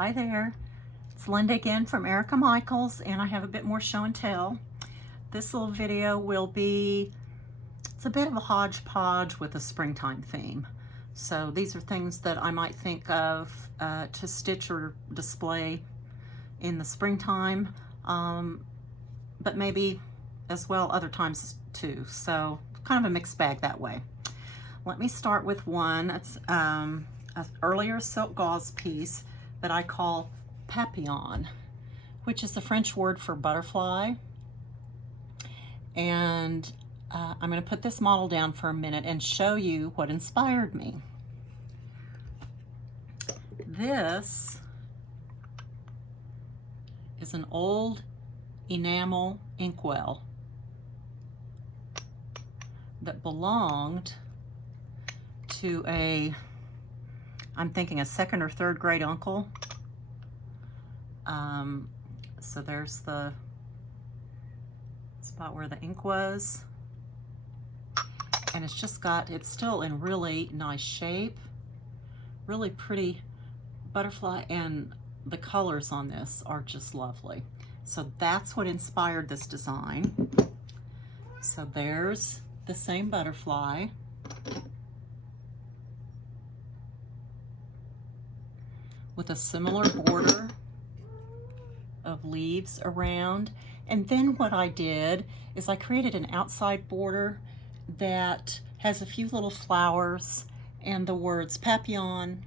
Hi there, it's Linda again from Erica Michaels, and I have a bit more show and tell. This little video will be, it's a bit of a hodgepodge with a springtime theme. So these are things that I might think of to stitch or display in the springtime, but maybe as well other times too. So kind of a mixed bag that way. Let me start with one. It's an earlier silk gauze piece that I call papillon, which is the French word for butterfly. And I'm going to put this model down for a minute and show you what inspired me. This is an old enamel inkwell that belonged to I'm thinking a second or third grade uncle. So there's the spot where the ink was. And it's just it's still in really nice shape. Really pretty butterfly, and the colors on this are just lovely. So that's what inspired this design. So there's the same butterfly. With a similar border of leaves around. And then what I did is I created an outside border that has a few little flowers and the words papillon,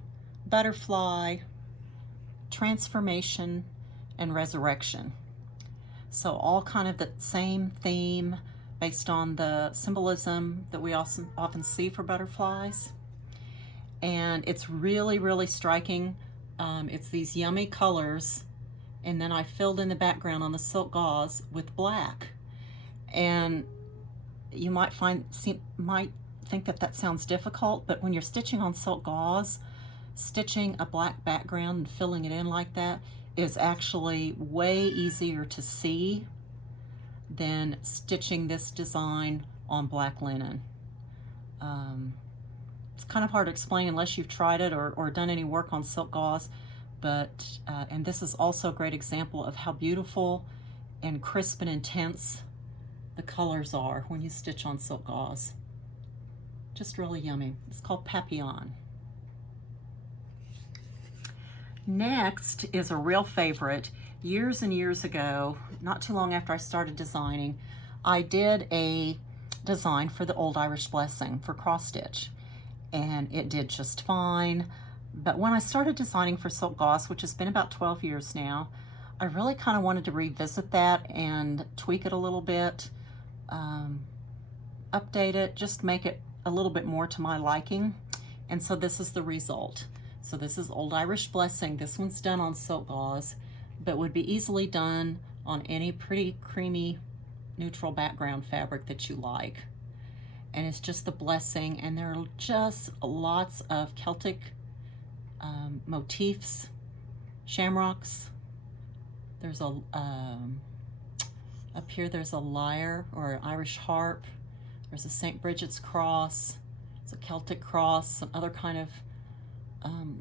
butterfly, transformation, and resurrection. So all kind of the same theme based on the symbolism that we often see for butterflies. And it's really, really striking. It's these yummy colors, and then I filled in the background on the silk gauze with black. And you might think that sounds difficult, but when you're stitching on silk gauze, stitching a black background and filling it in like that is actually way easier to see than stitching this design on black linen. It's kind of hard to explain unless you've tried it or done any work on silk gauze, but and this is also a great example of how beautiful and crisp and intense the colors are when you stitch on silk gauze. Just really yummy. It's called papillon. Next is a real favorite. Years and years ago, not too long after I started designing, I did a design for the Old Irish Blessing for cross stitch, and it did just fine. But when I started designing for silk gauze, which has been about 12 years now, I really kind of wanted to revisit that and tweak it a little bit, update it, just make it a little bit more to my liking. And so this is the result. So this is Old Irish Blessing. This one's done on silk gauze, but would be easily done on any pretty creamy neutral background fabric that you like. And it's just the blessing, and there are just lots of Celtic motifs, shamrocks. There's a up here there's a lyre or an Irish harp. There's a St. Bridget's cross. It's a Celtic cross, some other kind of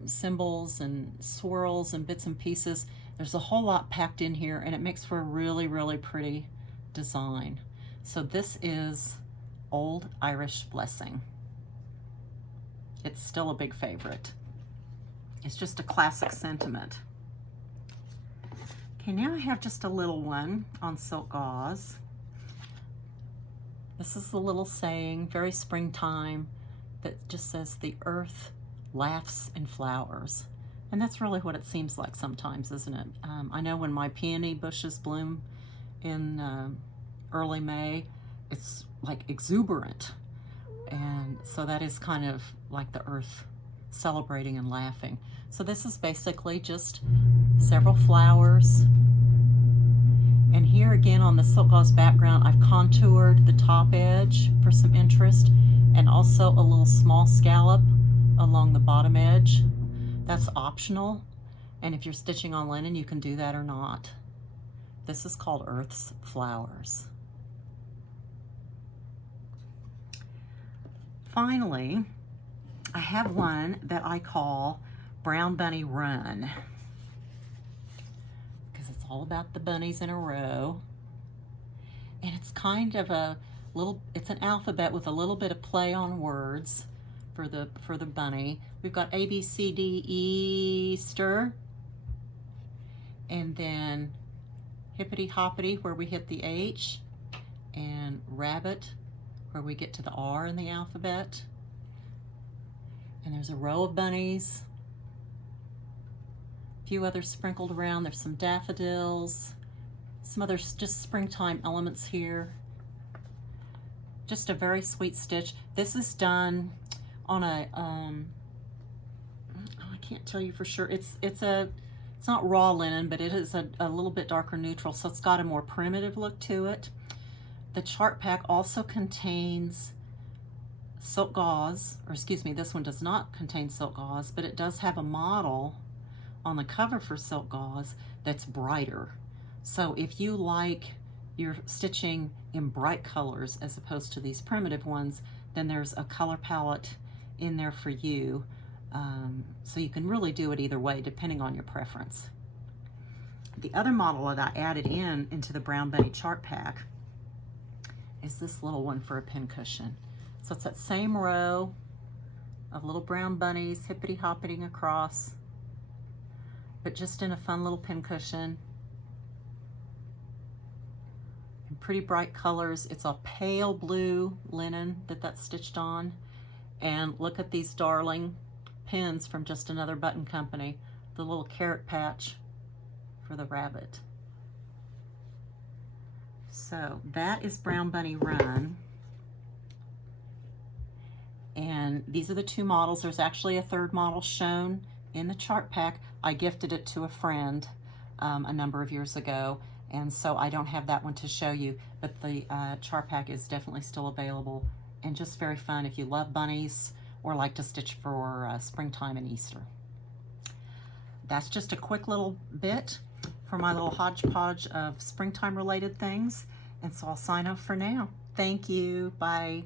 symbols and swirls and bits and pieces. There's a whole lot packed in here, and it makes for a really, really pretty design. So this is Old Irish Blessing. It's still a big favorite. It's just a classic sentiment. Okay, now I have just a little one on silk gauze. This is the little saying, very springtime, that just says, "The earth laughs and flowers." And that's really what it seems like sometimes, isn't it? I know when my peony bushes bloom in early May, it's like exuberant. And so that is kind of like the earth celebrating and laughing. So this is basically just several flowers. And here again on the silk gauze background, I've contoured the top edge for some interest, and also a little small scallop along the bottom edge. That's optional, and if you're stitching on linen, you can do that or not. This is called Earth's Flowers. Finally, I have one that I call Brown Bunny Run. because it's all about the bunnies in a row. And it's kind of a little, it's an alphabet with a little bit of play on words for the bunny. We've got A, B, C, D, Easter. And then hippity hoppity where we hit the H, and rabbit where we get to the R in the alphabet. And there's a row of bunnies, a few others sprinkled around. There's some daffodils, some other just springtime elements here. Just a very sweet stitch. This is done on a, I can't tell you for sure. It's not raw linen, but it is a little bit darker neutral, so it's got a more primitive look to it. The chart pack also contains silk gauze, or excuse me, this one does not contain silk gauze, but it does have a model on the cover for silk gauze that's brighter. So if you like your stitching in bright colors as opposed to these primitive ones, then there's a color palette in there for you. So you can really do it either way depending on your preference. The other model that I added into the Brown Bunny chart pack is this little one for a pincushion. So it's that same row of little brown bunnies hippity hoppiting across, but just in a fun little pincushion. In pretty bright colors. It's a pale blue linen that's stitched on. And look at these darling pins from Just Another Button Company. The little carrot patch for the rabbit. So that is Brown Bunny Run. And these are the two models. There's actually a third model shown in the chart pack. I gifted it to a friend a number of years ago, and so I don't have that one to show you, but the chart pack is definitely still available and just very fun if you love bunnies or like to stitch for springtime and Easter. That's just a quick little bit for my little hodgepodge of springtime related things, and so I'll sign off for now. Thank you. Bye.